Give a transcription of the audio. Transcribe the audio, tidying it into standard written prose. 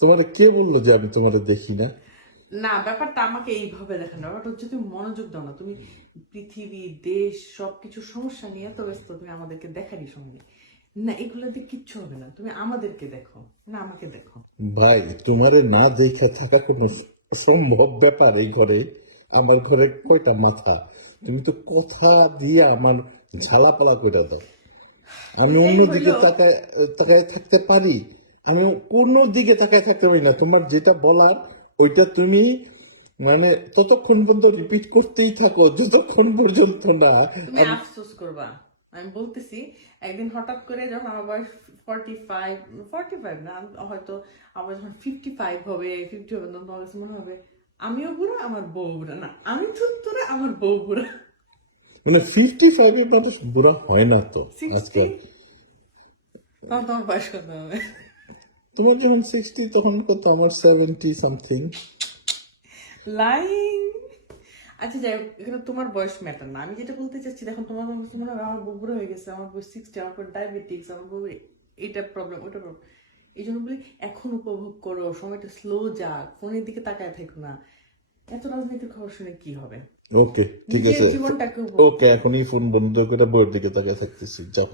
তোমার কে বললো যে আমি তোমার দেখি না? না, ব্যাপারটা আমাকে এইভাবে দেখেন, ব্যাপারটা হচ্ছে তুমি মনোযোগ দাও না। তুমি পৃথিবী, দেশ, সবকিছু সমস্যা নিয়ে এত ব্যস্ত, তুমি আমাদেরকে দেখারই সময় নেই। না, এগুলো দিয়ে কিচ্ছু হবে না, তুমি আমাদেরকে দেখো, না আমাকে দেখো। ভাই, তোমারে না দেখে থাকা কোনো সম্ভব ব্যাপার এই ঘরে? আমার ঘরে কয়টা মাথা? তুমি তো কথা দিয়ে আমার ঝালাপালা করে দাও। আমি ওইটাই অন্যদিকে হইলো। তাকায় তাকায় থাকতে পারি? আমি কোনো দিকে তাকায় থাকতে পারি না। তোমার যেটা বলার ওইটা তুমি মানে ততক্ষণ পর্যন্ত রিপিট করতেই থাকো যতক্ষণ পর্যন্ত না তুমি আফসোস করবা। আমি বলতেছি, একদিন হঠাৎ করে যখন আমার বয়স 45, 45 না, হয়তো আমার যখন 55 হবে, 50 হবে, তখন তোমার কাছে মনে হবে আমিও বুড়া, আমার বউ বুড়া। না, আমি থুত্তুরা, আমার বউ বুড়া। মানে 55 মানুষ বুড়া হয় না তো 60, আজকাল। তখন তোমার বয়স কত হবে? তোমার যখন 60 তখন কত? আমার 70 সামথিং। লাইং। আচ্ছা যাই হোক, এখানে তোমার বয়স ম্যাটার না। আমি যেটা বলতে চাচ্ছি, দেখো তোমার কাছে মনে হবে আমার বউ বুড়ো হয়ে গেছে, আমার বউ 60, আমার বউ ডায়াবেটিক্স, আমার বউ এটা প্রবলেম, ওটা প্রবলেম। এই জন্য বলি, এখন উপভোগ করো, সময়টা স্লো যাক, ফোনের দিকে তাকায় থেকো না। এত রাজনীতির খবর শুনে কি হবে? ওকে, ঠিক নিজের আছে। জীবনটাকে উপভোগ ওকে, করো। এখনই ফোন বন্ধ করে বইয়ের দিকে তাকিয়ে থাকতেছি, যাও।